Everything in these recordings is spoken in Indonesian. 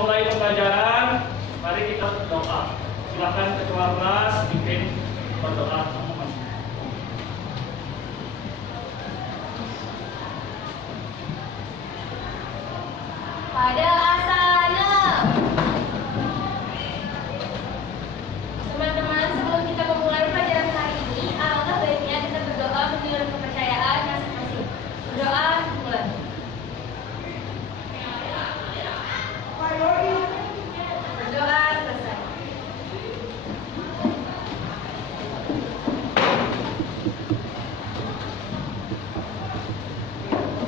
memulai pembelajaran, mari kita berdoa. Silakan ketua kelas pimpin berdoa. Pada asana. Teman-teman, sebelum kita memulai pelajaran hari ini, alangkah baiknya kita berdoa menurut kepercayaan masing-masing. Berdoa mulai. Berdoa selesai.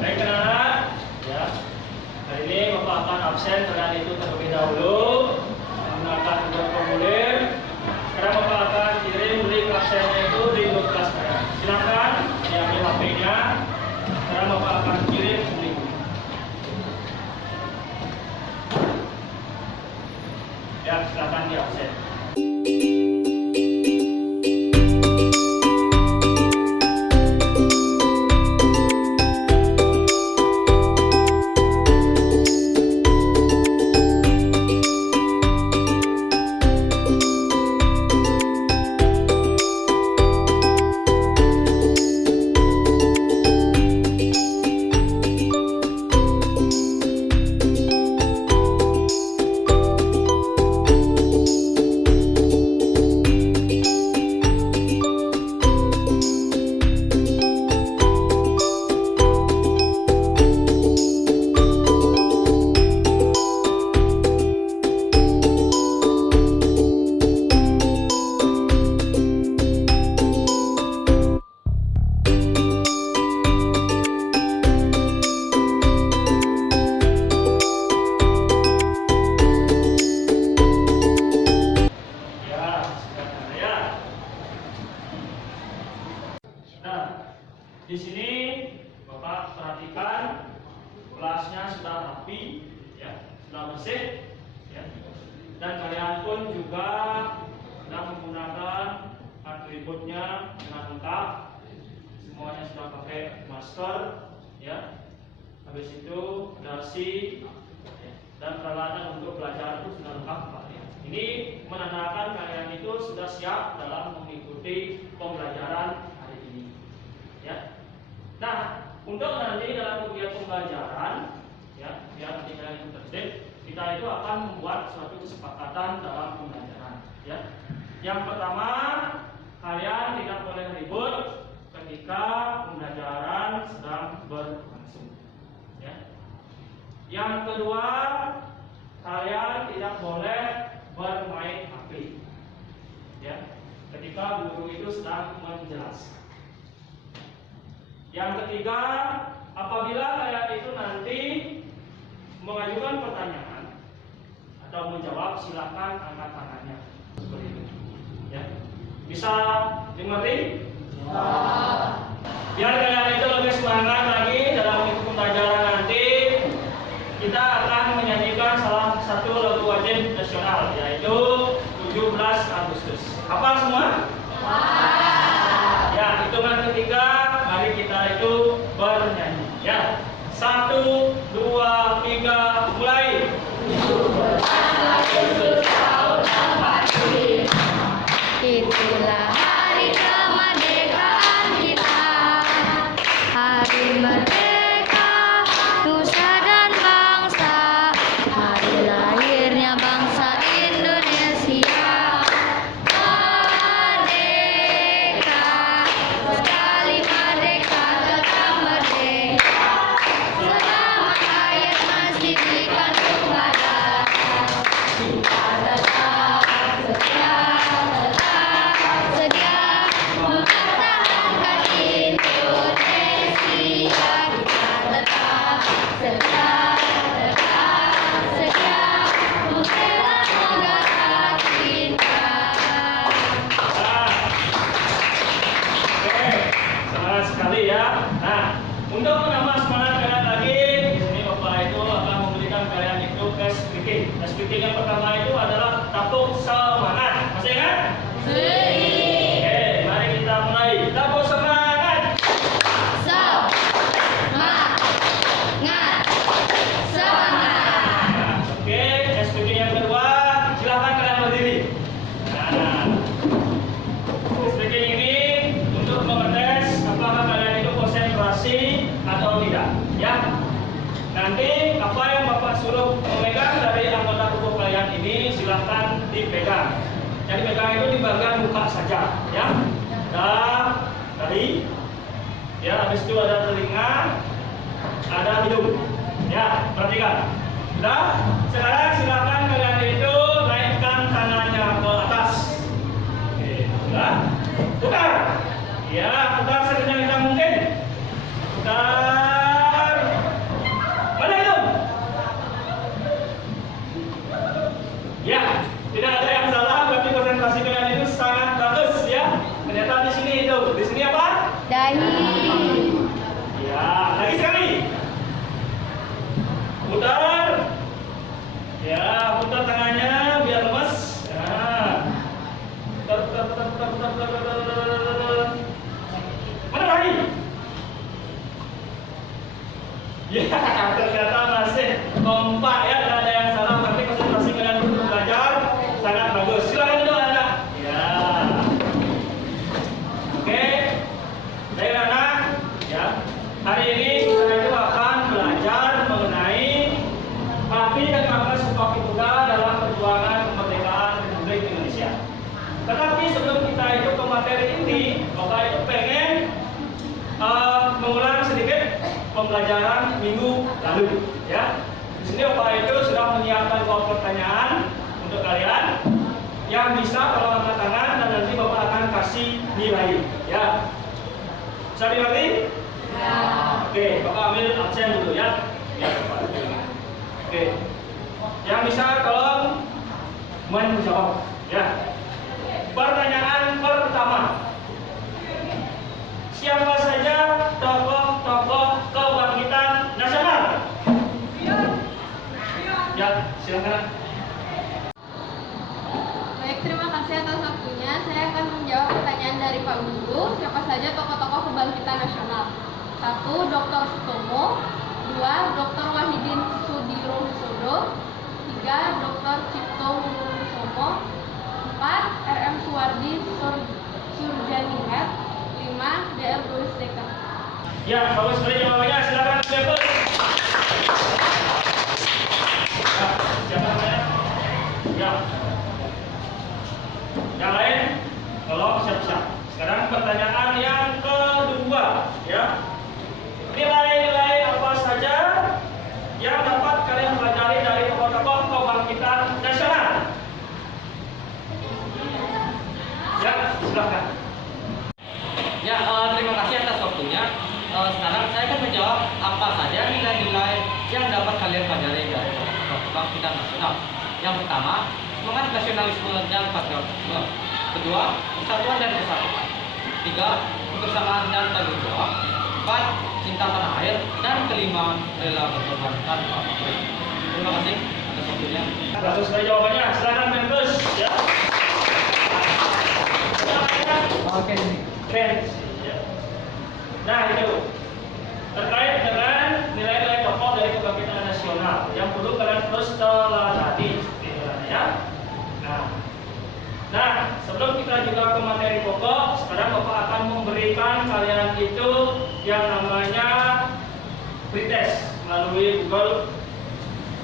Baik anak-anak, ya. Hari ini Bapak akan absen kalian itu terlebih dahulu menggunakan dua formulir. Sekarang Bapak akan kirim link absennya itu di grup kelas kalian. Silakan diambil HP-nya. Sekarang Bapak akan kirim link. Ya, silakan di absen. Di sini Bapak perhatikan kelasnya sudah rapi, ya, sudah bersih, ya. Dan kalian pun juga sudah menggunakan atributnya dengan lengkap. Semuanya sudah pakai masker, ya. Habis itu dasi, ya, dan peralatan untuk belajar itu sudah lengkap, Pak. Ya. Ini menandakan kalian itu sudah siap dalam mengikuti pembelajaran hari ini, ya. Nah, untuk nanti dalam kegiatan pembelajaran, ya, biar nanti kalian tertib, kita itu akan membuat suatu kesepakatan dalam pembelajaran, ya. Yang pertama, kalian tidak boleh ribut ketika pembelajaran sedang berlangsung, ya. Yang kedua, kalian tidak boleh bermain HP, ya, ketika guru itu sedang menjelaskan. Yang ketiga, apabila kalian itu nanti mengajukan pertanyaan atau menjawab, silakan angkat tangannya seperti itu, ya. Bisa dimengerti? Ya. Biar kalian itu lebih semangat lagi dalam mengikuti pembelajaran nanti, kita akan menyanyikan salah satu lagu wajib nasional, yaitu 17 Agustus. Hafal semua? Ya, hitungan ketiga, mari kita itu bernyanyi, ya. 1, 2, 3, mulai. Itulah hari kemerdekaan kita, hari merdeka nusa dan bangsa, hari lahirnya bangsa Indonesia. Merdeka, sekali merdeka tetap merdeka, selama hayat masih dikandung badan, kita tetap setia mempertahankan Indonesia. Kita tetap setia membela negara kita. Oke, semangat sekali ya. Nah, untuk menambah semangat kalian lagi, di sini Bapak itu akan memberikan kalian itu tes speaking. Tes speaking yang pertama itu adalah tepuk semangat. Masih ingat? Oke, mari kita mulai. Tepuk semangat. Semangat, semangat. Oke, tes konsentrasi atau tidak, ya. Nanti apa yang Bapak suruh memegang dari anggota tubuh kalian ini silahkan dipegang. Yang dipegang itu di bagian muka saja, ya. Nah, tadi, ya, habis itu ada telinga, ada hidung, ya. Perhatikan. Nah, sekarang silakan kalian itu naikkan tangannya ke atas. Oke, sudah. Putar. Ya, putar sekencang mungkin. Putar. Mana itu? Ya, tidak ada yang salah. Berarti konsentrasi kalian itu sangat bagus, ya. Ternyata di sini itu. Di sini apa? Dahi. Ya, lagi sekali. Putar. Ya, putar tangannya biar lemas. Ya. Putar. Mana lagi? Ya, ternyata masih kompak, ya. Tidak ada yang salah. Berarti konsentrasi kalian untuk belajar sangat bagus. Silakan duduk, anak. Ya. Oke. Baik, anak. Ya. Hari ini kita itu akan belajar mengenai arti dan makna Sumpah Pemuda dalam perjuangan kemerdekaan Republik Indonesia. Tetapi sebelum kita itu ke materi ini, Bapak itu pengen mengulang sedikit pembelajaran minggu lalu, ya. Di sini Bapak itu sudah menyiapkan beberapa pertanyaan untuk kalian yang bisa kalau angkat tangan dan nanti Bapak akan kasih nilai, ya. Bisa dimengerti? Ya. Oke, Bapak ambil absen dulu, ya. Ya, Bapak. Oke. Yang bisa tolong menjawab, ya. Pertanyaan pertama. Siapa saja tokoh-tokoh kebangkitan nasional? Ya, silakan. Baik, terima kasih atas waktunya. Saya akan menjawab pertanyaan dari Pak Guru. Siapa saja tokoh-tokoh kebangkitan nasional? 1. Dr. Sutomo. 2. Dr. Wahidin Sudirohusodo. 3. Dr. Cipto Mangunkusumo. 4. R.M. Suwardi Surjaningrat. 5. Dr. Louis Dekker. Ya, bagus sekali jawabannya. Silakan bebas. Ya, siapa namanya? Ya. Yang lain, tolong siap-siap. Sekarang pertanyaan yang kedua, ya. Nilai-nilai apa saja yang dapat kalian pelajari dari tokoh-tokoh kebangkitan nasional? Ya, silakan. Ya, terima kasih atas waktunya. Sekarang saya akan menjawab apa saja nilai-nilai yang dapat kalian pelajari dari tokoh kebangkitan nasional. Yang pertama, semangat nasionalisme dan patriotisme. Kedua, persatuan dan kesatuan. 3. Kebersamaan dan tanggung jawab. 4. Cinta tanah air. Dan kelima, rela berkorban tanpa pamrih. Terima kasih atas waktunya. Bagus sekali jawabannya. Silakan members, ya. Oke. Keren. Ya. Nah, itu terkait dengan nilai-nilai tokoh dari kebangkitan nasional yang perlu kalian terus teladani, ya. Nah, sebelum kita juga ke materi pokok, sekarang Bapak akan memberikan kalian itu yang namanya pretest melalui Google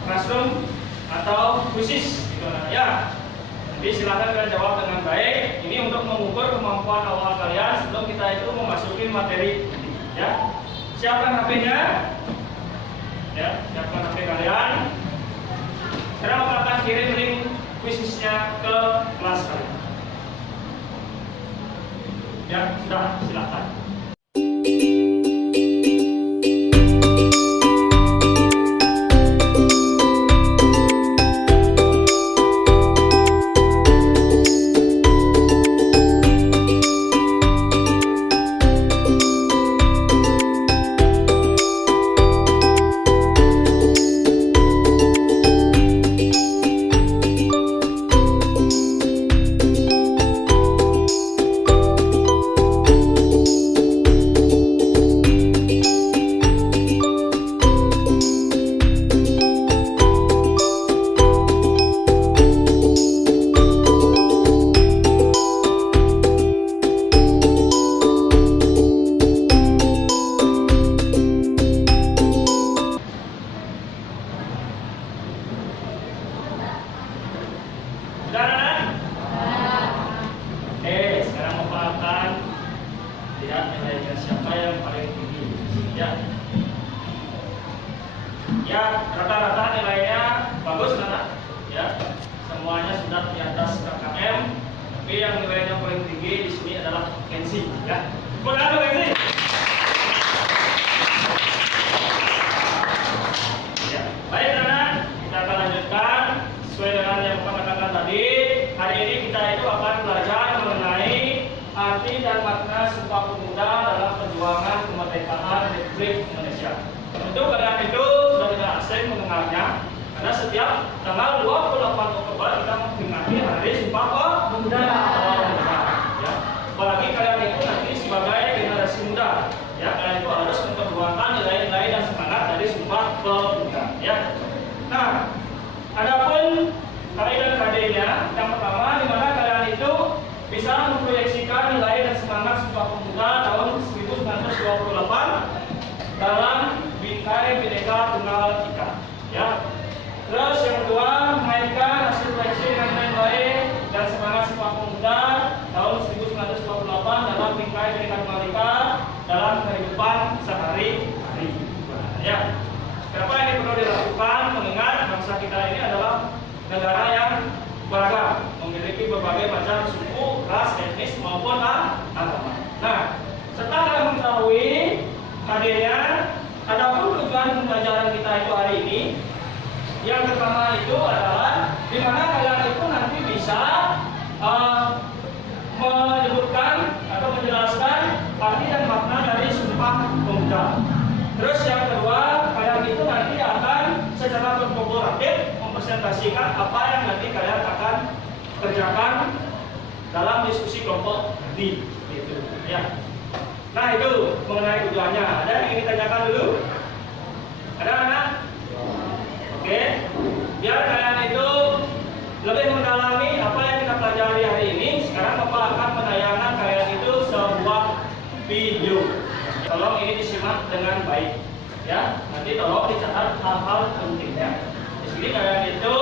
Classroom atau Quizzes, ya. Jadi silakan kalian jawab dengan baik. Ini untuk mengukur kemampuan awal kalian sebelum kita itu memasuki materi, ya. Siapkan HP-nya, ya. Siapkan HP kalian. Sekarang Bapak akan kirim link Quizzesnya ke kelas kalian. Ya, sudah, silakan. ya, siapa yang paling tinggi ya. Ya, rata-rata nilainya bagus anak ya, semuanya sudah di atas KKM, tapi yang nilainya paling tinggi di sini adalah Kenzi ya. Berapa Kenzi? Ya, baik anak, kita akan lanjutkan sesuai dengan yang Bapak katakan tadi. Hari ini kita itu akan belajar mengenai arti dan makna Sumpah Pemuda dalam perjuangan kemerdekaan Republik Indonesia. Tentu kalian itu sudah tidak asing mendengarnya, karena setiap tanggal 28 Oktober kita memperingati Hari Sumpah Pemuda. Ya. Apalagi kalian itu nanti sebagai generasi muda, ya kalian itu harus memperjuangkan nilai-nilai dan semangat dari Sumpah Pemuda. Ya. Nah, adapun KI dan KD-nya, yang pertama, di mana kalian itu bisa memproyeksikan nilai dan semangat Sumpah Pemuda tahun 1928 dalam bingkai Bhinneka Tunggal Ika. Ya. Terus yang kedua, mainkan hasil proyeksi dengan nilai dan semangat Sumpah Pemuda tahun 1928 dalam bingkai Bhinneka Tunggal Ika dalam kehidupan sehari-hari. Ya. Kenapa ini perlu dilakukan? Mengingat bangsa kita ini adalah negara yang beragam, memiliki berbagai macam suku, ras, etnis maupun agama. Nah, setelah mengetahui KD-nya, adapun tujuan pembelajaran kita itu hari ini, yang pertama itu adalah di mana kalian itu nanti bisa menyebutkan atau menjelaskan arti dan makna dari Sumpah Pemuda. Terus yang kedua, kalian itu nanti akan secara berkooperatif mempresentasikan apa yang nanti kalian akan kerjakan dalam diskusi kelompok nanti, gitu ya. Nah itu mengenai tujuannya. Ada yang ingin ditanyakan dulu? Ada anak? Oke. Biar kalian itu lebih mendalami apa yang kita pelajari hari ini, sekarang Bapak akan menayangkan kalian itu sebuah video. Tolong ini disimak dengan baik, ya. Nanti tolong dicatat hal-hal pentingnya. Di sini kalian itu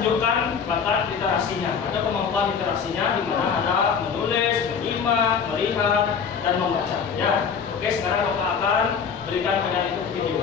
tunjukkan bakat literasinya, ada kemampuan literasinya di mana ada menulis, menyimak, melihat, dan membaca. Ya, oke. Sekarang Bapak akan berikan kalian itu video.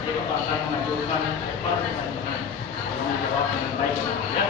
Jadi Bapak akan mengajukan pertanyaan, tolong menjawab dengan baik, ya.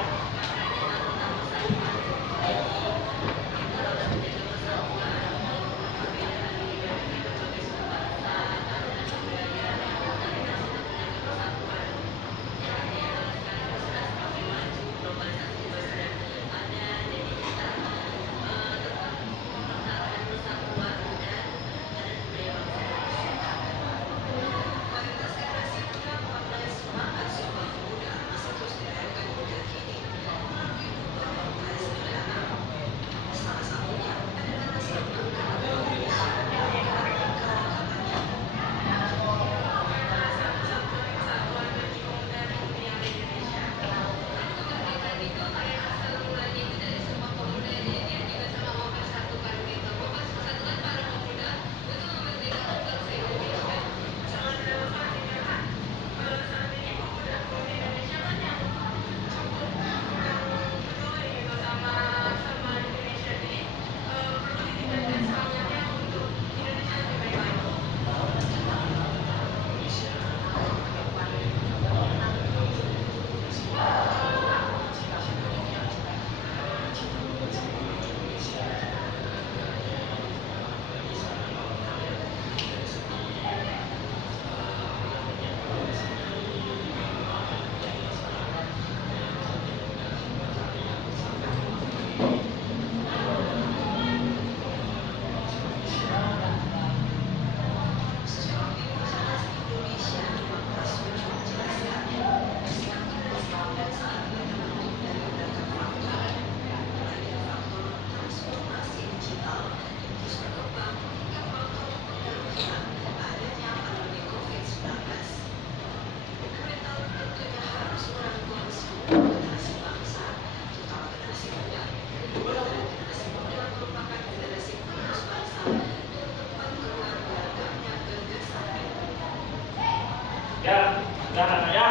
Ya, sudah anak ya.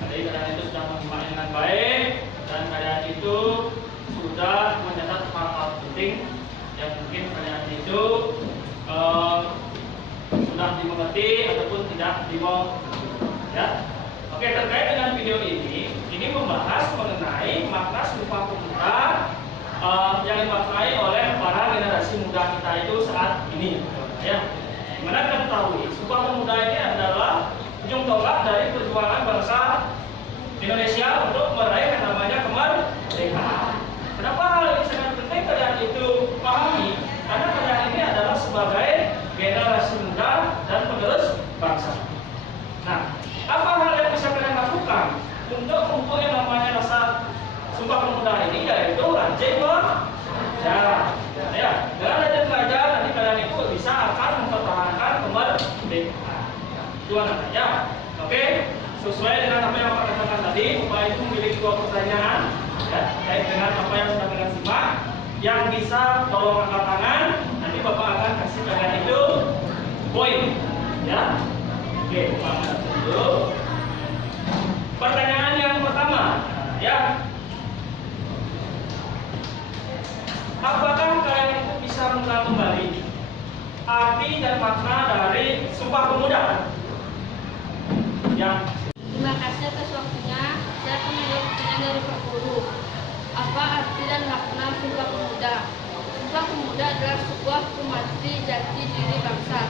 Jadi kalian itu sudah menyimaknya dengan baik dan kalian itu sudah mencatat hal-hal penting yang mungkin kalian itu sudah dimengerti ataupun tidak dimengerti. Ya. Oke, terkait dengan video ini membahas mengenai makna Sumpah Pemuda yang dimaknai oleh para generasi muda kita itu saat ini. Ya. Dimana kita ketahui Sumpah Pemuda ini adalah ujung tombak dari perjuangan bangsa Indonesia untuk meraih yang namanya kemerdekaan. Kenapa hal ini sangat penting kalian itu pahami? Karena kalian ini adalah sebagai generasi muda dan penerus bangsa. Nah, apa hal yang bisa kalian lakukan untuk yang namanya rasa Sumpah Pemuda ini, yaitu rajin belajar. Ya, dengan rajin belajar nanti kalian itu bisa akan mempertahankan kemerdekaan. Itu namanya. Oke, sesuai dengan apa yang Bapak katakan tadi, Bapak itu memiliki 2 pertanyaan ya, terkait dengan apa yang sudah kalian simak. Yang bisa tolong angkat tangan, nanti Bapak akan kasih kalian itu poin. Ya. Oke, Bapak angkat dulu. Pertanyaan yang pertama, ya. Apakah kalian itu bisa mengenal kembali arti dan makna dari Sumpah Pemuda? Ya. Terima kasih atas waktunya. Saya akan menjawab pertanyaan dari Pak Guru. Apa arti dan makna Sumpah Pemuda? Sumpah Pemuda adalah sebuah hukum jati diri bangsa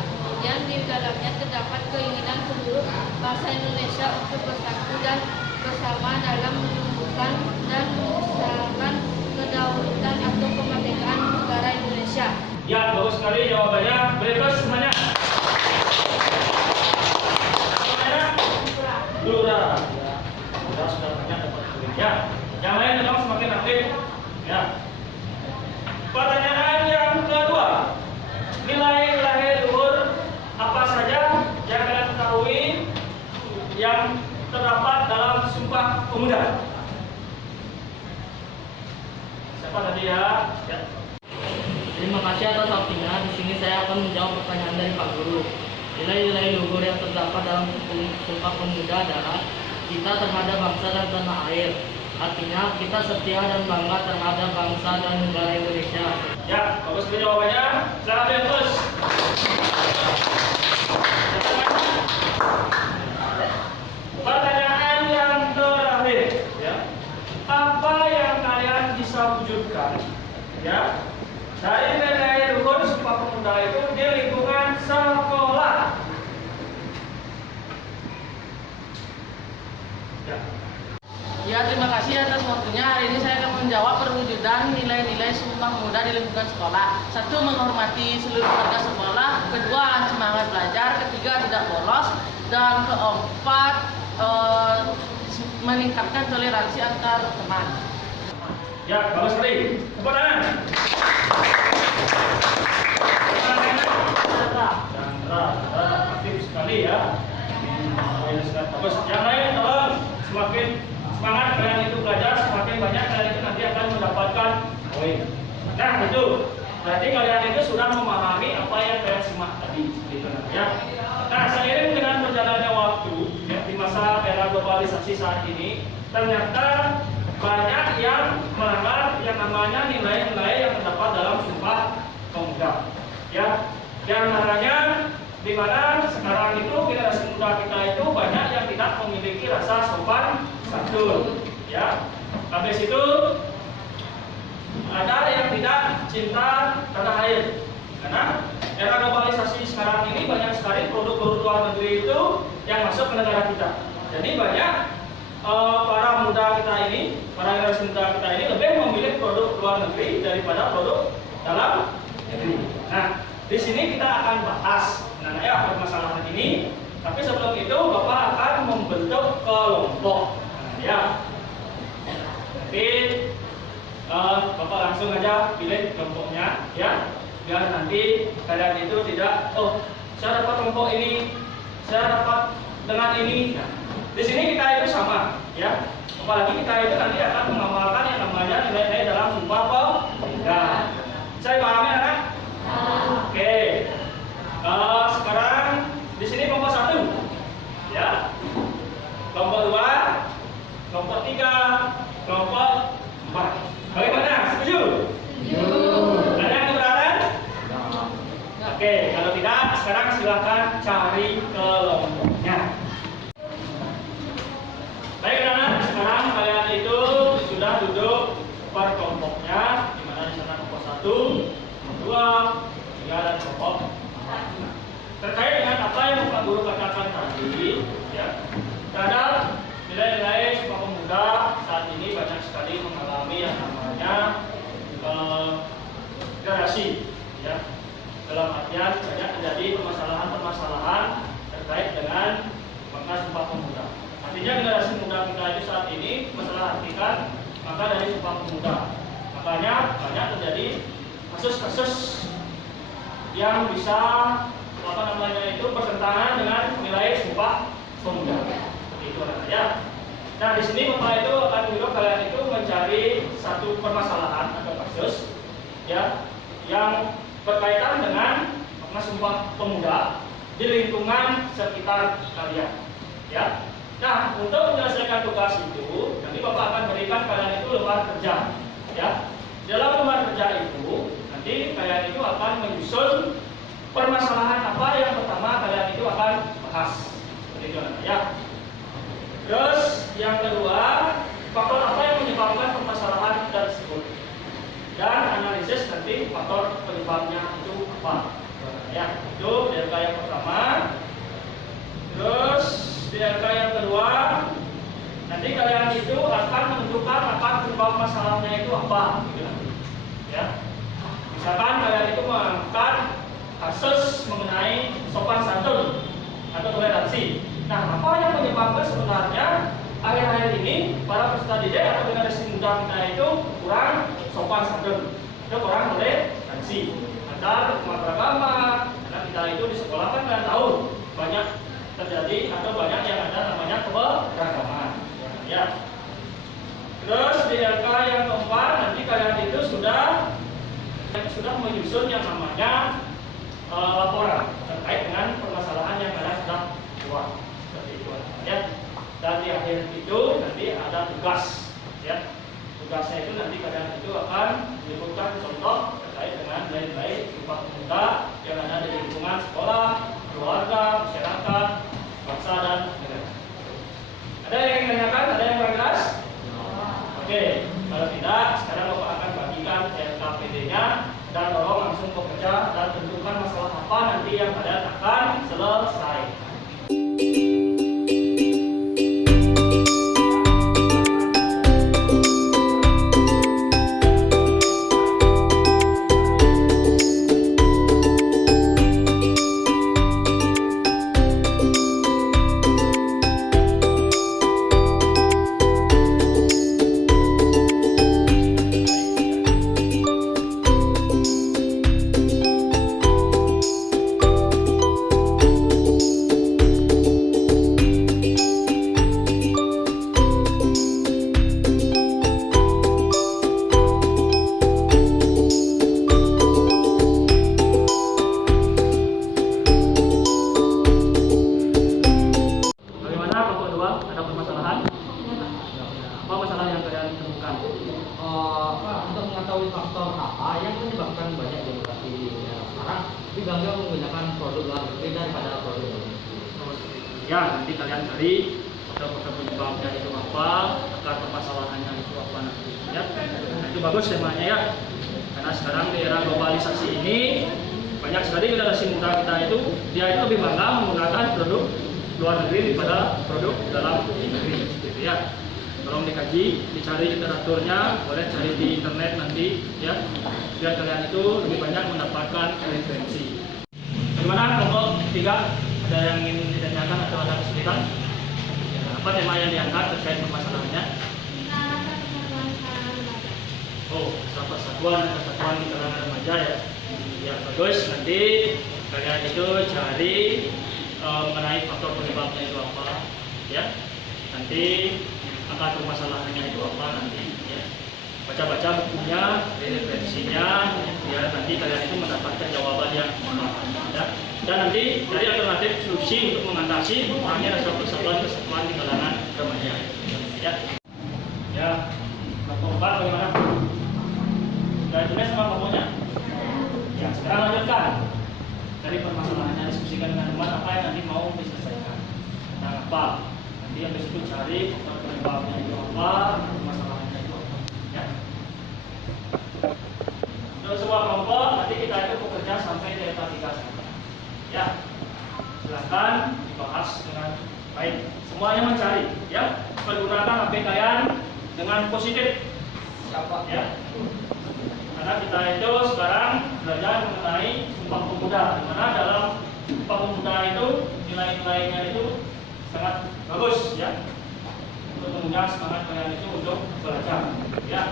yang di dalamnya terdapat keinginan seluruh bangsa Indonesia untuk bersatu dan bersama dalam menumbuhkan dan membesarkan kedaulatan atau kemerdekaan negara Indonesia. Ya, bagus sekali jawabannya. Bebas semuanya. Lurah. Ya. Sudah banyak dapat poin. Ya. Yang lain memang semakin aktif. Ya. Pertanyaan yang kedua. Nilai-nilai luhur apa saja yang kalian ketahui yang terdapat dalam Sumpah Pemuda? Siapa tadi ya? Ya. Terima kasih atas waktunya. Di sini saya akan menjawab pertanyaan dari Pak Guru. Nilai-nilai luhur yang terdapat dalam Sumpah Pemuda adalah kita terhadap bangsa dan tanah air. Artinya kita setia dan bangga terhadap bangsa dan negara Indonesia. Ya, bagus sekali jawabannya. Silakan terus. Pertanyaan yang terakhir, ya. Apa yang kalian bisa wujudkan, ya, dari nilai luhur Sumpah Pemuda itu di lingkungan sekolah? Ya. Ya, terima kasih atas waktunya. Hari ini saya akan menjawab perwujudan nilai-nilai Sumpah Pemuda di lingkungan sekolah. 1. Menghormati seluruh warga sekolah. 2. Semangat belajar. 3. Tidak bolos. Dan 4. Meningkatkan toleransi antar teman. Ya, bagus sekali. Tepuk tangan. Chandra, aktif sekali ya. Bagus. Yang lain tolong semakin semangat kalian itu belajar, semakin banyak kalian itu nanti akan mendapatkan poin. Nah, itu berarti kalian itu sudah memahami apa yang kalian simak tadi, gitu ya. Nah, seiring dengan berjalannya waktu ya, di masa era globalisasi saat ini, ternyata banyak yang melanggar yang namanya nilai-nilai yang terdapat dalam Sumpah Pemuda. Ya, di antaranya di mana sekarang itu generasi muda kita itu banyak yang tidak memiliki rasa sopan santun. Ya, habis itu ada yang tidak cinta tanah air. Karena era globalisasi sekarang ini banyak sekali produk-produk luar negeri itu yang masuk ke negara kita. Jadi banyak para muda kita ini, para generasi muda kita ini lebih memilih produk luar negeri daripada produk dalam negeri. Nah, di sini kita akan bahas permasalahan ini. Tapi sebelum itu Bapak akan membentuk kelompok. Ya. Tapi Bapak langsung aja pilih kelompoknya, ya. Biar nanti kalian itu tidak, saya dapat kelompok ini, saya dapat dengan ini. Nah, di sini kita itu sama, ya. Apalagi kita itu nanti akan mengamalkan yang namanya nilai-nilai dalam Sumpah Pemuda. Saya pahami, anak? Oke. Sekarang di sini kelompok 1, ya. kelompok 3, kelompok 4. Bagaimana? Setuju? Ada yang keberatan? Oke, kalau tidak, sekarang silahkan cari kelompoknya. Baik anak-anak, sekarang kalian itu sudah duduk per kelompoknya, di mana di sana kelompok 1, kelompok 2, 3, dan kelompok 4. Terkait dengan apa yang Pak Guru katakan tadi, ya, terhadap nilai-nilai Sumpah Pemuda saat ini banyak sekali mengalami yang namanya degradasi, ya. Dalam artian banyak terjadi permasalahan-permasalahan terkait dengan makna Sumpah Pemuda. Artinya generasi muda kita itu saat ini masalah artikan maka dari Sumpah Pemuda. Makanya banyak terjadi kasus-kasus yang bisa bertentangan dengan nilai Sumpah Pemuda. Itu ya. Nah, di sini Bapak itu akan menyuruh kalian itu mencari satu permasalahan atau kasus ya yang berkaitan dengan makna Sumpah Pemuda di lingkungan sekitar kalian. Ya. Nah, untuk menyelesaikan tugas itu, nanti Bapak akan berikan kalian itu lembar kerja. Ya. Dalam lembar kerja itu, nanti kalian itu akan menyusun permasalahan apa yang pertama kalian itu akan bahas. Seperti itu ya. Terus yang kedua, faktor apa yang menyebabkan permasalahan tersebut. Dan analisis nanti faktor penyebabnya itu apa. Ya, itu DLK yang pertama. Terus DLK yang kedua, nanti kalian itu akan menentukan apa penyebab masalahnya itu apa. Gitu. Ya. Misalkan kalian itu mengangkat kasus mengenai sopan santun atau toleransi. Nah, apa yang menyebabkan sebenarnya akhir-akhir ini para peserta didik atau generasi muda kita itu kurang sopan santun atau kurang toleransi antar umat beragama. Karena kita itu di sekolah kan kalian tahu banyak terjadi atau banyak yang ada namanya keberagaman. Ya. Terus di LK yang keempat nanti kalian itu sudah menyusun yang namanya laporan terkait dengan permasalahan yang kalian sudah buat. Seperti itu ya. Dan di akhir itu nanti ada tugas ya. Tugasnya itu nanti kalian itu akan menyebutkan contoh terkait dengan nilai-nilai Sumpah Pemuda yang ada di lingkungan sekolah, keluarga, masyarakat, bangsa dan negara. Ada yang ingin ditanyakan? Ada yang kurang jelas? Oke, kalau tidak, sekarang Bapak akan bagikan LKPD-nya dan tolong langsung bekerja dan tentukan masalah apa nanti yang kalian akan selesai. Untuk mengetahui faktor apa yang menyebabkan banyak demokrasi di era sekarang, lebih bangga menggunakan produk luar negeri daripada produk Indonesia. Ya, nanti kalian cari faktor penyebabnya itu apa, akar permasalahannya itu apa nanti. Ya, nah, itu bagus temanya ya. Karena sekarang di era globalisasi ini banyak sekali generasi muda kita itu dia itu lebih bangga menggunakan produk luar negeri daripada produk dalam negeri. Gitu ya. Tolong dikaji, dicari literaturnya, boleh cari di internet nanti ya, biar kalian itu lebih banyak mendapatkan referensi. Bagaimana kelompok 3? Ada yang ingin ditanyakan atau ada kesulitan? Ya, apa tema yang diangkat terkait permasalahannya? Oh, persatuan di kalangan remaja ya. Ya bagus, nanti kalian itu cari mengenai faktor penyebabnya itu apa, ya. Nanti akar permasalahannya itu apa nanti ya. Baca-baca bukunya, referensinya ya, nanti kalian itu mendapatkan jawaban yang tepat ya. Dan nanti dari alternatif solusi untuk mengatasi kurangnya rasa persatuan di kalangan remaja ya. Ya. Kelompok 4 bagaimana? Sudah jelas sama kelompoknya? Ya, sekarang lanjutkan. Dari permasalahannya diskusikan dengan teman apa yang nanti mau diselesaikan. Tentang apa? Nanti yang itu cari penyebabnya itu apa, permasalahannya itu apa. Ya. Untuk sebuah kelompok nanti kita itu bekerja sampai delta 3 saja. Ya. Silakan dibahas dengan baik. Semuanya mencari, ya. Pergunakan HP kalian dengan positif. Ya. Karena kita itu sekarang belajar mengenai Sumpah Pemuda, di mana dalam Sumpah Pemuda itu nilai-nilainya itu sangat bagus, ya, untuk menunjang semangat kalian itu untuk belajar, ya.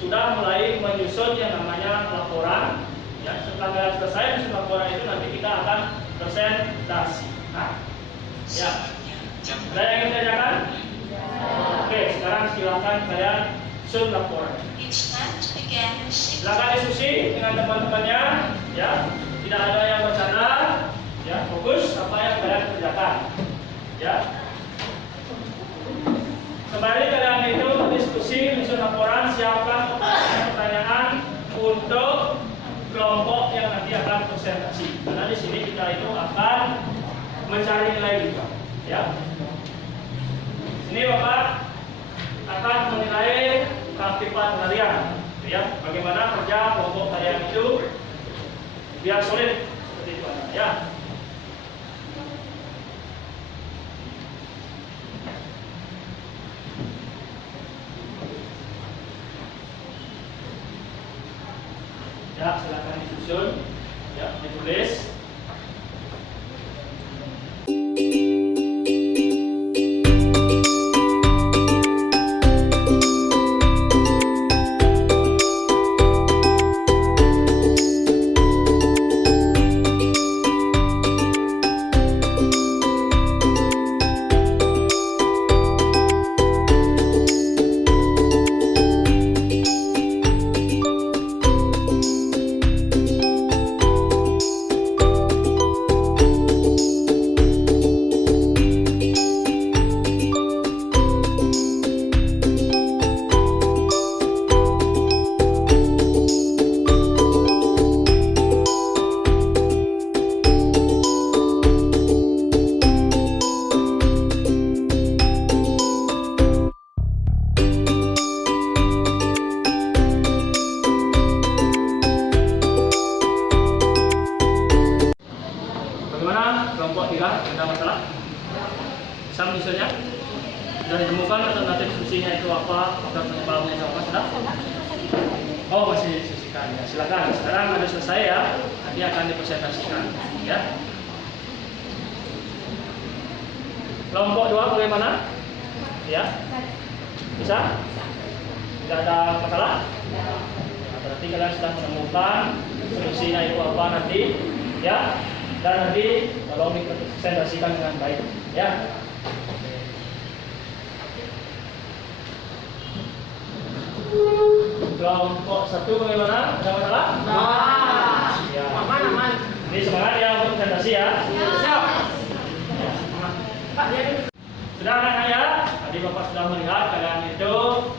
Sudah mulai menyusun yang namanya laporan. Ya, setelah kalian selesai menyusun laporan itu nanti kita akan presentasi. Nah, ya, ada yang ingin ditanyakan? Oke, sekarang silakan kalian susun laporan. Silakan diskusi dengan teman-temannya. Ya, tidak ada yang bercanda. Ya, fokus apa yang kalian kerjakan. Ya. Kembali kalian itu diskusi, menyusun laporan, siapkan pertanyaan untuk kelompok yang nanti akan presentasi. Karena di sini kita itu akan mencari nilai juga, ya. Ini Bapak akan menilai keaktifan kalian, ya. Bagaimana kerja kelompok kalian itu biar solid seperti itu, ya. Ya, silakan disusun, ya, ditulis. Kelompok 3 ada masalah? Bisa misalnya sudah ditemukan alternatif solusinya itu apa? Apakah penyebabnya itu apa? Sudah? Oh, masih diskusikan ya. Silakan. Sekarang ada selesai ya. Nanti akan dipresentasikan ya. Kelompok 2 bagaimana? Ya. Bisa? Tidak ada masalah? Nah, berarti kalian sudah menemukan solusinya itu apa nanti ya. Dan nanti tolong dipresentasikan dengan baik, ya. Kelompok 1 bagaimana? Ada masalah? Ya. Aman. Ini semangat ya untuk presentasi ya. Siap. Ya, semangat. Pak, dia Sudah anak-anak ya, tadi Bapak sudah melihat kalian itu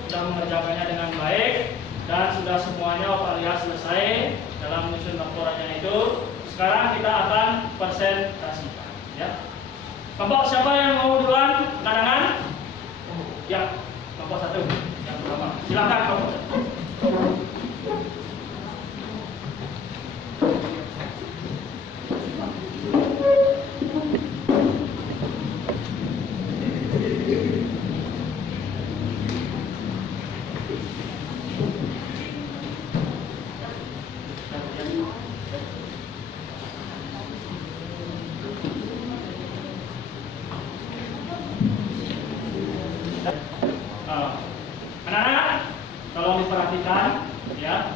sudah mengerjakannya dengan baik dan sudah semuanya Bapak lihat selesai dalam menyusun laporannya itu. Sekarang kita akan presentasi ya. Kelompok siapa yang mau duluan? Tangan? Ya, kelompok satu yang pertama. Silakan kelompok satu. Anak-anak, tolong diperhatikan ya.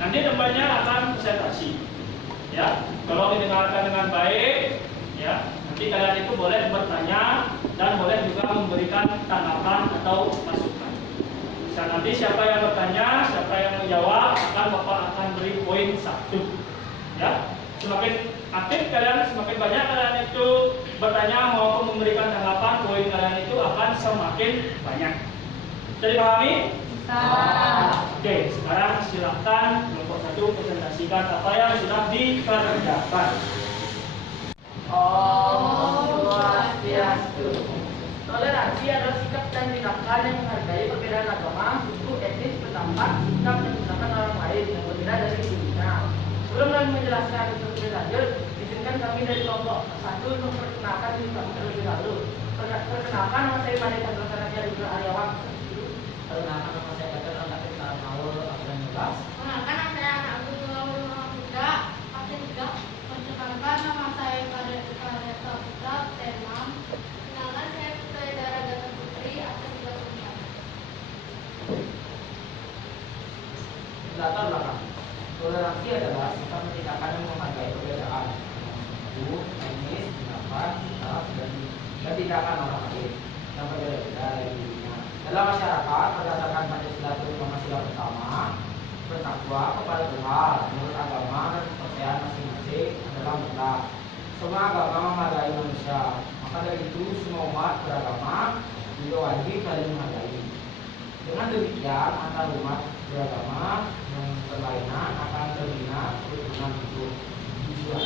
Nanti depannya akan presentasi. Ya, tolong didengarkan dengan baik ya. Nanti kalian itu boleh bertanya dan boleh juga memberikan tanggapan atau masukan. Nanti siapa yang bertanya, siapa yang menjawab, Bapak akan beri poin 1. Ya. Semakin aktif kalian, semakin banyak kalian itu bertanya maupun memberikan tanggapan, poin kalian itu akan semakin banyak. Jadi pahami? Oke, sekarang silakan kelompok 1 presentasikan apa yang sudah dikerjakan. Om Swastiastu. Toleransi adalah sikap dan tindakan yang menghargai perbedaan agama, suku, etnis, pendapat, sikap dan tindakan orang lain yang berbeda dari dirinya. Sebelum kami menjelaskan itu lebih lanjut, izinkan kami dari kelompok 1 memperkenalkan diri kami terlebih dahulu. Perkenalkan, nama saya Pandai Chandra Sarjana Aryawan. Perkenalkan, nama saya Dr. Antakin Maul Abdul Nulas. Perkenalkan, nama saya Anak Agung Nurul Muda, absen 3. Perkenalkan, nama saya Kareta Putra, T6. Perkenalkan, saya Putra Dara Gata Putri, absen 34. Latar belakang. Toleransi adalah sikap tindakan yang menghargai perbedaan suku, etnis, pendapat, sikap, dan tindakan orang lain yang berbeda-beda dari dirinya. Dalam masyarakat, berdasarkan Pancasila terutama sila pertama, bertakwa kepada Tuhan menurut agama dan kepercayaan masing-masing adalah mutlak. Semua agama menghargai manusia, maka dari itu semua umat beragama juga wajib saling menghargai. Dengan demikian, antar umat beragama yang berlainan akan terbina kerukunan hidup. Tujuan.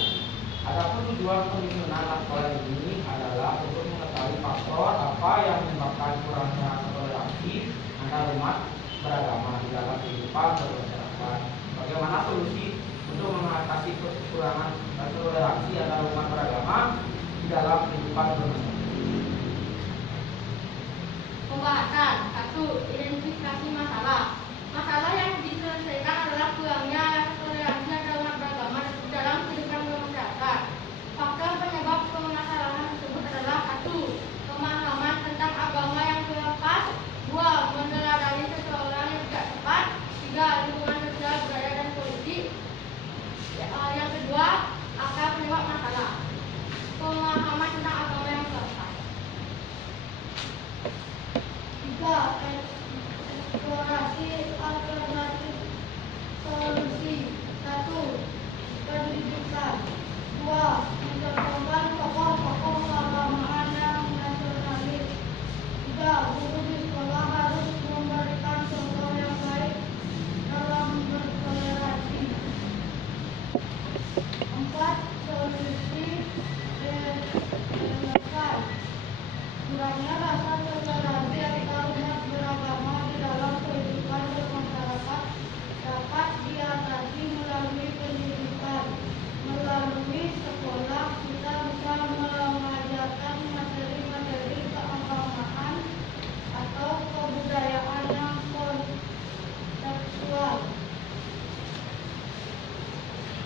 Adapun tujuan penyusunan laporan ini adalah untuk mengetahui faktor apa yang menyebabkan kurangnya rasa toleransi antar umat beragama di dalam kehidupan bermasyarakat. Bagaimana solusi untuk mengatasi kekurangan toleransi antar umat beragama di dalam kehidupan bermasyarakat. Pembahasan 1. Identifikasi masalah. Masalah yang diselesaikan adalah kurangnya toleransi antar umat beragama dalam kehidupan bermasyarakat. Faktor penyebab permasalahan tersebut adalah 1. Pemahaman tentang agama yang kurang pas. 2. Meneladani seseorang yang tidak tepat. 3. Lingkungan sosial, budaya, dan politik. Yang kedua, akar penyebab masalah. Pemahaman tentang agama yang kurang pas. 3. Eksplorasi alternatif solusi. 1. Pendidikan. 2. Mencontohkan tokoh-tokoh keagamaan yang nasionalis. 3. Guru di sekolah harus memberikan contoh yang baik dalam bertoleransi. 4. Solusi relevan. Kurangnya rasa toleransi antar umat beragama di dalam kehidupan bermasyarakat dapat diatasi melalui pendidikan. Melalui sekolah kita bisa mengajarkan materi-materi keagamaan atau kebudayaan yang kontekstual.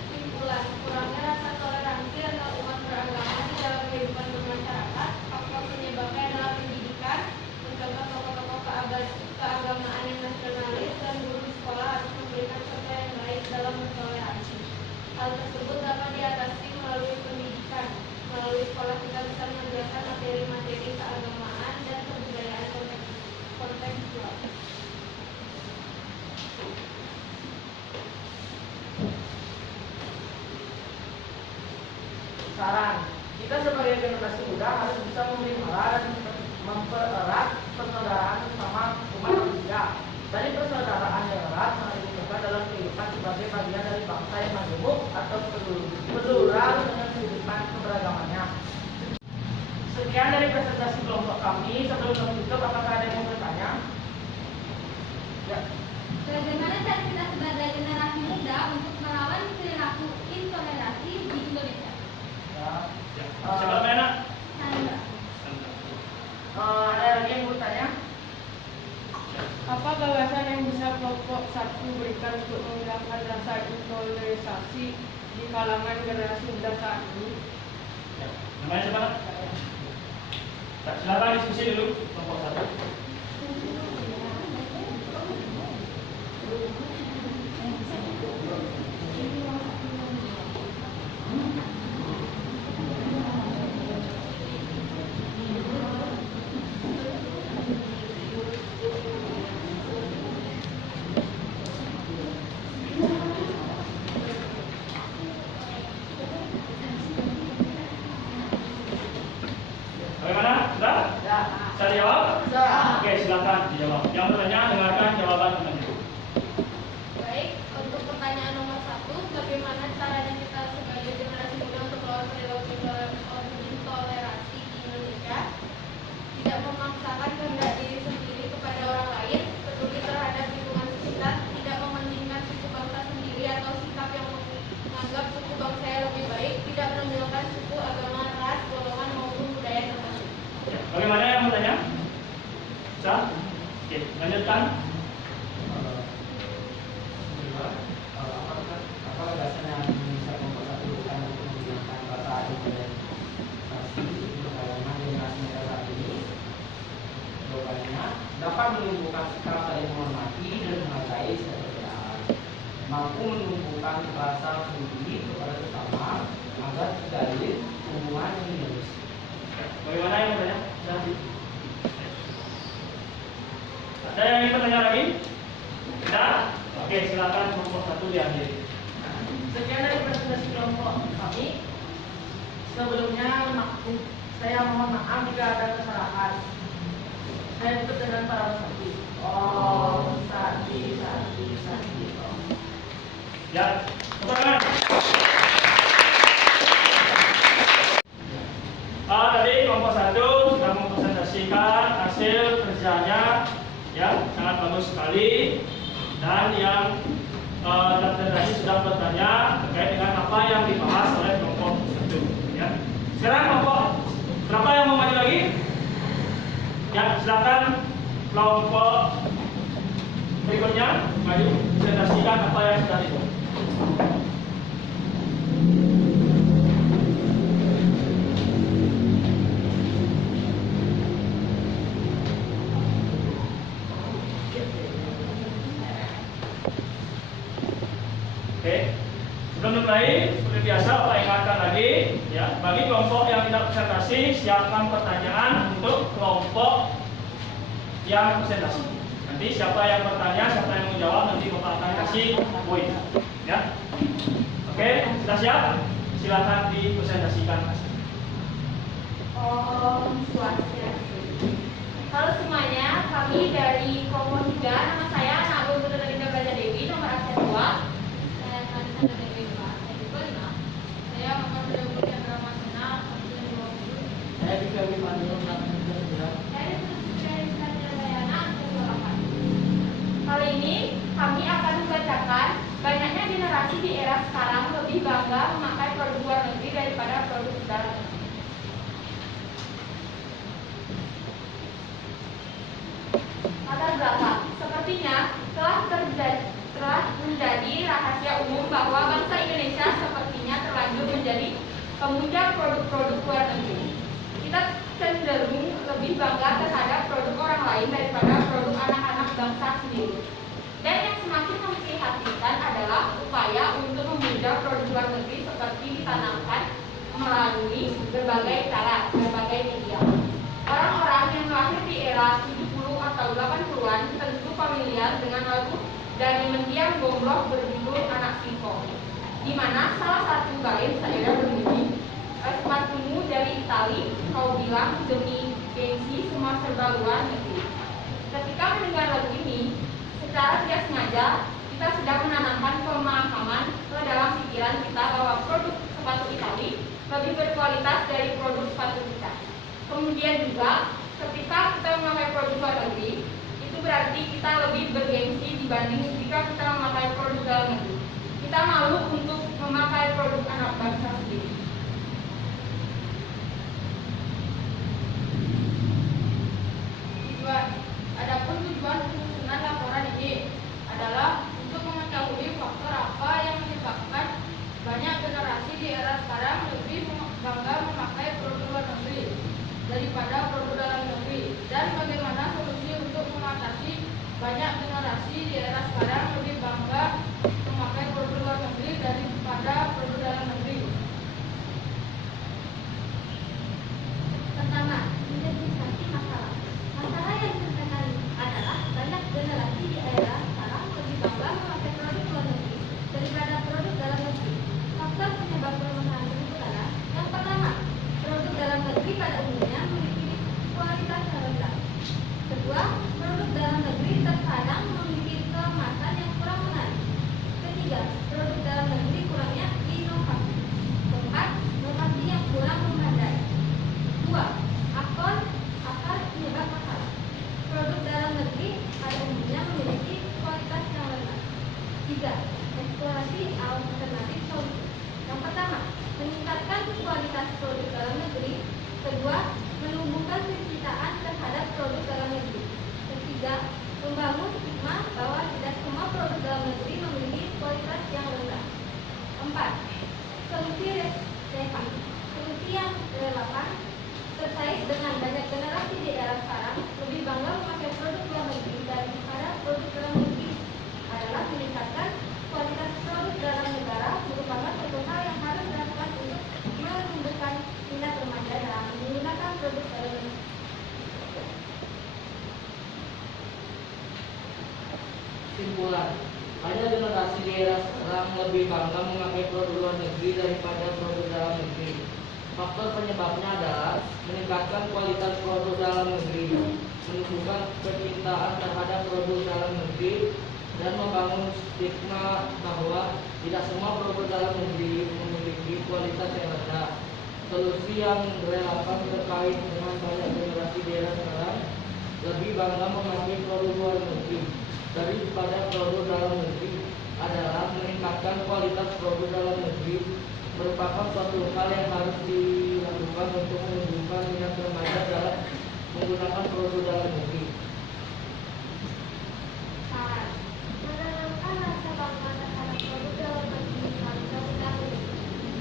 Kesimpulan, kurangnya rasa toleransi antar umat beragama di dalam kehidupan bermasyarakat, faktor penyebabnya adalah pendidikan, mencontoh tokoh-tokoh keagamaan yang nasionalis, dan guru sekolah harus memberikan contoh yang baik dalam bertoleransi. Hal tersebut dapat diatasi melalui pendidikan. Melalui sekolah kita bisa mengajarkan materi-materi keagamaan dan kebudayaan kontekstual. generasi muda harus bisa memelihara dan mempererat persaudaraan sesama umat manusia. Dari persaudaraan yang erat sangat dibutuhkan dalam kehidupan sebagai bagian dari bangsa yang majemuk atau plural dengan kehidupan keberagamannya. Sekian dari presentasi kelompok kami. Sebelum menutup, apakah ada yang mau bertanya? Ya. Bagaimana cara kita sebagai generasi muda untuk melawan perilaku intoleransi di Indonesia? Ya. Siapa mana? Sandra. Ada lagi yang mau bertanya? Apa gagasan yang bisa kelompok satu berikan untuk menghilangkan rasa intoleransi di kalangan generasi muda saat ini? Ya. Namanya siapa? Silakan diskusi dulu kelompok satu. Bagaimana? Sudah? Ya. Saya jawab? Ya. Oke, silakan dijawab. Yang bertanya dengarkan jawaban temannya. Baik, untuk pertanyaan nomor 1, bagaimana caranya kita sebagai generasi muda untuk melawan perilaku intoleransi di Indonesia? Tidak memaksakan kehendak diri sendiri kepada orang lain, peduli terhadap lingkungan sekitar, tidak mementingkan suku bangsa sendiri atau sikap yang menganggap suku bangsa yang lebih baik, tidak menonjolkan suku, agama, ras, golongan maupun budaya tertentu. Bagaimana yang bertanya? Bisa? Oke, lanjutkan. Apa gagasan yang bisa kelompok satu berikan untuk menghilangkan rasa intoleransi di kalangan generasi muda saat ini? Jawabannya dapat menumbuhkan sikap saling menghormati dan menghargai perbedaan, mampu menumbuhkan rasa peduli kepada sesama agar terjalin hubungan yang lurus. Bagaimana yang bertanya? Ada yang ingin bertanya lagi? Tidak? Oke, silakan kelompok satu diakhiri. Sekian dari presentasi kelompok kami. Sebelumnya saya mohon maaf jika ada kesalahan. Saya tutup dengan para sakti. Om Sakti Sakti Sakti Om. Ya, tepuk tangan. Tadi kelompok satu sudah mempresentasikan hasil kerjanya, ya sangat bagus sekali. Dan yang tadi sudah bertanya terkait dengan apa yang dibahas oleh kelompok satu. Ya. Sekarang kelompok berapa yang mau maju lagi? Ya, silakan kelompok berikutnya maju presentasikan apa yang sudah itu. Oke, sebelum mulai seperti biasa Pak ingatkan lagi, ya bagi kelompok yang tidak presentasi siapkan pertanyaan untuk kelompok yang presentasi. Nanti siapa yang bertanya, siapa yang menjawab nanti Bapak akan kasih poin, ya. Oke, sudah siap? Silakan dipresentasikan. Om Swastiastu. Halo semuanya, kami dari kelompok 3, nama saya Nagul Putri Braja Dewi, nomor absen 2. Saya Sandra Dewi 5. Saya nomor 20 Chandra Masena, absen 20. Saya juga Wipandu absen 2. Saya Putri Bayana, absen 28. Kali ini kami akan membacakan banyaknya generasi di era sekarang lebih bangga memakai produk luar negeri daripada produk dalam negeri. Latar belakang, sepertinya telah menjadi rahasia umum bahwa bangsa Indonesia sepertinya terlanjur menjadi pemuja produk-produk luar negeri. Kita cenderung lebih bangga terhadap produk orang lain daripada produk anak-anak bangsa sendiri. Dan yang semakin memprihatinkan adalah upaya untuk memuja produk luar negeri seperti ditanamkan melalui berbagai cara, berbagai media. Orang-orang yang lahir di era 70 atau 80-an tentu familiar dengan lagu dari mendiang gombrong berjudul Anak Singkong, di mana salah satu bait syairnya berbunyi, sepatumu dari Itali, kau bilang demi gengsi semua serba luar negeri. Ketika mendengar lagu ini, secara tidak sengaja kita sedang menanamkan pemahaman ke dalam pikiran kita bahwa produk sepatu Itali lebih berkualitas dari produk sepatu kita. Kemudian juga, ketika kita memakai produk luar negeri, itu berarti kita lebih bergengsi dibanding jika kita memakai produk dalam negeri. Kita malu untuk memakai produk anak bangsa sendiri. Adapun tujuan penyusunan laporan ini adalah untuk mengetahui faktor apa yang menyebabkan banyak generasi di era sekarang lebih bangga memakai produk luar negeri daripada produk dalam negeri, dan bagaimana solusi untuk mengatasi banyak generasi di era sekarang lebih bangga memakai produk luar negeri daripada produk dalam negeri. Pertama, identifikasi masalah. Masalah yang terkait adalah banyak generasi di era sekarang lebih bangga memakai produk luar negeri daripada produk dalam negeri. Faktor penyebab permasalahan tersebut adalah yang pertama, produk dalam negeri pada umumnya memiliki kualitas yang rendah. Kedua, produk dalam negeri terkadang memiliki kemasan yang kurang menarik. Ketiga, produk dalam negeri kurangnya inovasi. Keempat, lokasi yang kurang memadai. Dua, akar penyebab masalah. Produk dalam negeri pada umumnya memiliki kualitas yang rendah. Tiga, eksplorasi alternatif solusi. Yang pertama, meningkatkan kualitas produk dalam negeri. Kedua, menumbuhkan kecintaan terhadap produk dalam negeri. Ketiga, membangun stigma bahwa tidak semua produk dalam negeri memiliki kualitas yang rendah. Empat, solusi relevan. Solusi yang relevan terkait dengan banyak generasi di era sekarang lebih bangga memakai produk luar negeri daripada produk dalam negeri adalah meningkatkan kualitas produk dalam negara, merupakan satu hal yang harus dilakukan untuk menumbuhkan minat remaja dalam menggunakan produk dalam negeri. Kesimpulan, banyak generasi di era sekarang lebih bangga memakai produk luar negeri daripada produk dalam negeri. Faktor penyebabnya adalah meningkatkan kualitas produk dalam negeri, menumbuhkan kecintaan terhadap produk dalam negeri, dan membangun stigma bahwa tidak semua produk dalam negeri memiliki kualitas yang rendah. Solusi yang relevan terkait dengan banyak generasi di era sekarang lebih bangga memakai produk luar negeri daripada produk dalam negeri adalah meningkatkan kualitas produk dalam negeri, merupakan suatu hal yang harus dilakukan untuk menumbuhkan minat remaja dalam menggunakan produk dalam negeri. Menanamkan rasa bangga terhadap produk dalam negeri seharusnya kita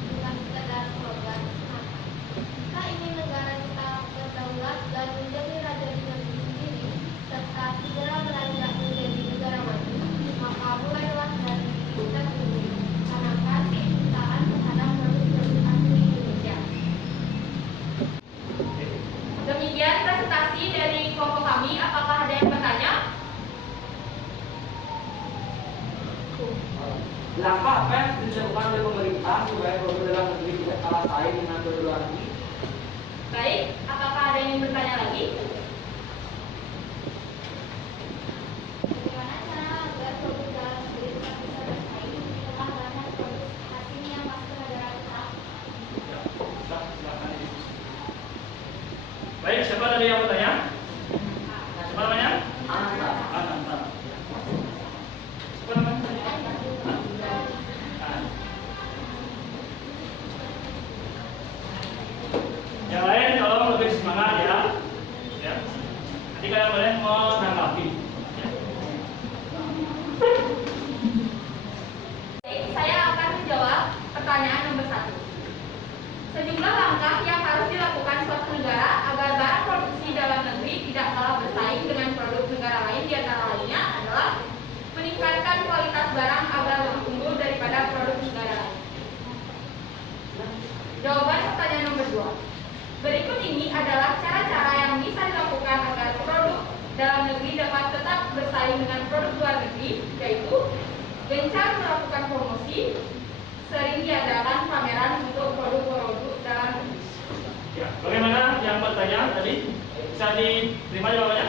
bukan sekedar slogan semata. Kita ingin negara kita berdaulat dan menjadi raja di negeri sendiri, serta segera beranjak menjadi negara maju, maka mulailah dari diri kita sendiri. Tanamkan kecintaan terhadap produk-produk asli Indonesia. Demikian presentasi dari kelompok kami. Apakah ada yang bertanya? Langkah apa yang dilakukan oleh pemerintah supaya produk dalam negeri tidak kalah saing dengan produk luar negeri? Baik, apakah ada yang ingin bertanya lagi? Bagaimana cara agar produk dalam negeri tetap bisa bersaing di tengah banyak produk asing yang masuk ke negara kita? Silakan diskusi. Baik, siapa tadi yang bertanya? Siapa namanya? Ananta. Siapa namanya? Yang lain tolong lebih semangat ya. Nanti kalian boleh menanggapi. Baik, saya akan menjawab pertanyaan nomor 1. Sejumlah langkah yang harus dilakukan suatu negara agar barang produksi dalam negeri tidak kalah bersaing dengan produk negara lain, di antara lainnya adalah meningkatkan kualitas barang agar lebih unggul daripada produk negara lain. Jawaban pertanyaan nomor 2. Berikut ini adalah cara-cara yang bisa dilakukan agar produk dalam negeri dapat tetap bersaing dengan produk luar negeri, yaitu gencar melakukan promosi, sering diadakan pameran untuk produk-produk Ya, bagaimana yang bertanya tadi? Bisa diterima jawabannya?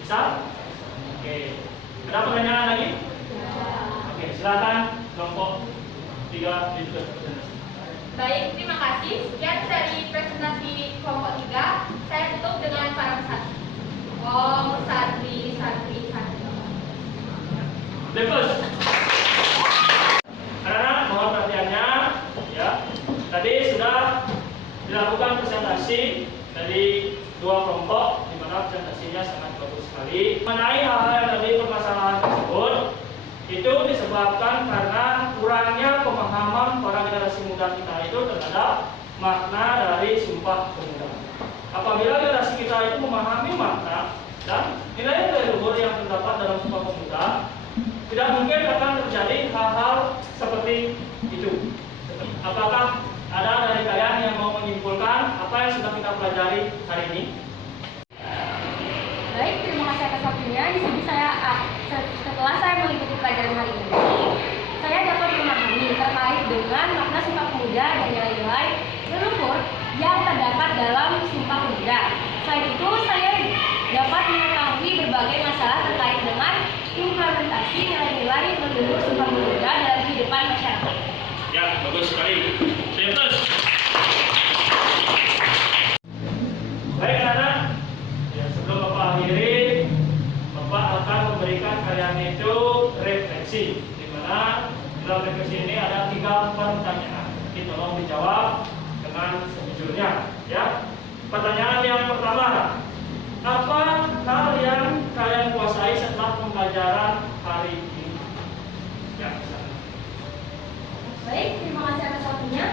Bisa? Oke. Ada pertanyaan lagi? Oke, silakan kelompok 3 dilanjutkan presentasi. Baik, terima kasih. Sekian dari presentasi kelompok 3. Saya tutup dengan para pesan. Om Santri Santri Santri. Bagus. Anak-anak mohon perhatiannya ya. Tadi sudah dilakukan presentasi dari 2 kelompok di mana presentasinya sangat bagus sekali. Mengenai hal-hal yang tadi permasalahan tersebut itu disebabkan karena kurangnya pemahaman para generasi muda kita itu terhadap makna dari Sumpah Pemuda. Apabila generasi kita itu memahami makna dan nilai-nilai luhur yang terdapat dalam Sumpah Pemuda, tidak mungkin akan terjadi hal-hal seperti itu. Apakah ada dari kalian yang mau menyimpulkan apa yang sudah kita pelajari hari ini? Baik, terima kasih atas waktunya. Di sini setelah saya mengikuti pelajaran hari ini, saya dapat memahami terkait dengan makna Sumpah Pemuda dan nilai-nilai leluhur yang terdapat dalam Sumpah Pemuda. Selain itu, saya dapat mengetahui berbagai masalah terkait dengan implementasi nilai-nilai leluhur Sumpah Pemuda dalam kehidupan masyarakat. Ya, bagus sekali. Terus. Baik anak-anak, ya, sebelum Bapak akhiri, Bapak akan memberikan kalian itu refleksi, di mana dalam refleksi ini ada 3 pertanyaan. Jadi tolong dijawab dengan sejujurnya, ya. Pertanyaan yang pertama, apa hal yang kalian kuasai setelah pembelajaran hari ini? Ya, Baik, terima kasih atas waktunya.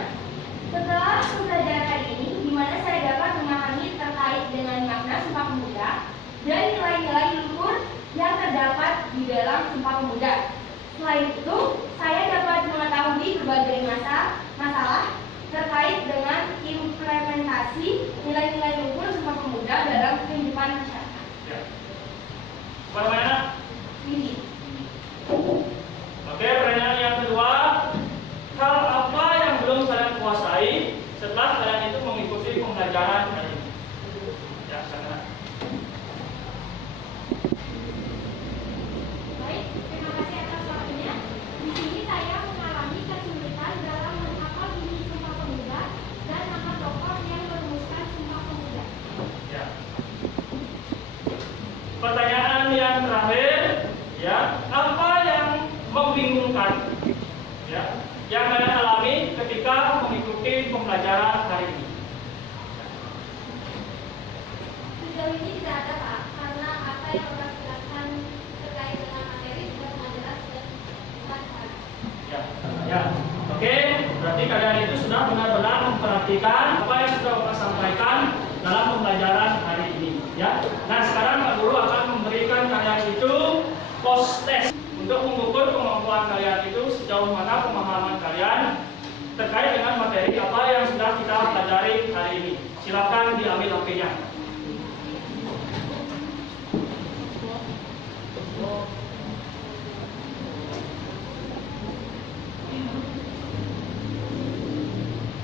Setelah pembelajaran hari ini, di mana saya dapat memahami terkait dengan makna Sumpah Pemuda dan nilai-nilai luhur yang terdapat di dalam Sumpah Pemuda. Selain itu, saya dapat mengetahui berbagai masalah terkait dengan implementasi nilai-nilai luhur Sumpah Pemuda dalam kehidupan masyarakat. ya. Bagaimana? Ini. Oke, pertanyaan yang kedua, hal apa yang belum kalian kuasai setelah kalian itu mengikuti pembelajaran hari ini? Ya, sana. Baik, terima kasih atas waktunya. Di sini saya mengalami kesulitan dalam menghafal isi Sumpah Pemuda dan nama tokoh yang merumuskan Sumpah Pemuda. Ya. Pertanyaan yang terakhir, ya, apa yang membingungkan, ya, yang kalian alami ketika mengikuti pembelajaran hari ini? Sejauh ini tidak ada, Pak, karena apa yang telah dijelaskan terkait dengan materi sudah sangat jelas dan lancar. Ya, oke. Berarti kalian itu sudah benar-benar memperhatikan apa yang sudah Bapak sampaikan dalam pembelajaran hari ini. Ya. Nah, sekarang Pak Guru akan memberikan kalian itu post test untuk mengukur kemampuan kalian itu sejauh mana pemahaman kalian terkait dengan materi apa yang sudah kita pelajari hari ini. Silakan diambil HP-nya.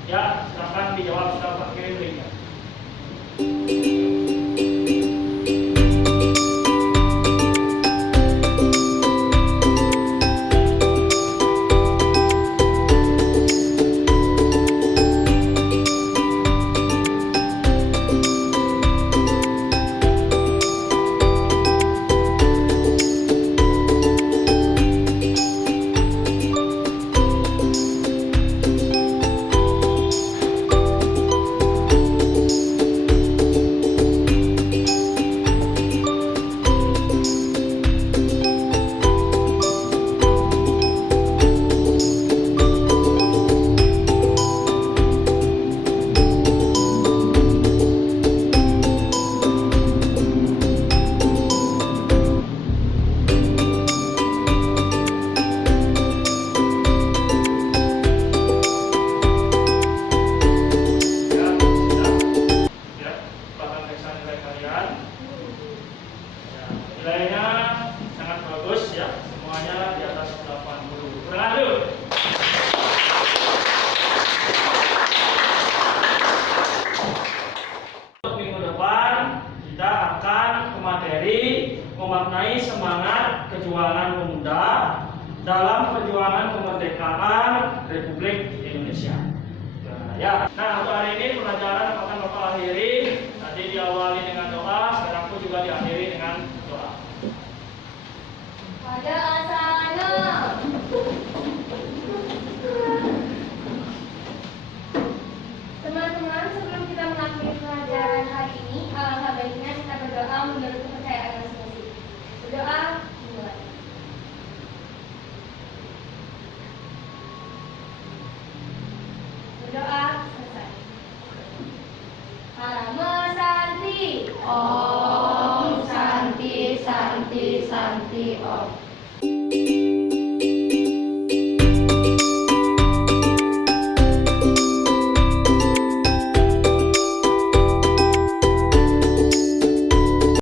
Ya, silakan dijawab, sudah Pak kirim linknya. Nilainya sangat bagus ya, semuanya di atas 80. Terima kasih. mengenai semangat perjuangan pemuda dalam perjuangan kemerdekaan Republik Indonesia. Nah, untuk hari ini pelajaran akan Bapak akhiri. Tadi diawali dengan doa, sekarang pun juga diakhiri dengan doa. Pada asalnya. Teman-teman, sebelum kita mengakhiri pelajaran hari ini, alangkah baiknya kita berdoa menurut kepercayaan masing-masing. Berdoa dimulai. Berdoa selesai. Parama Santi. Om Santi Santi Santi Om.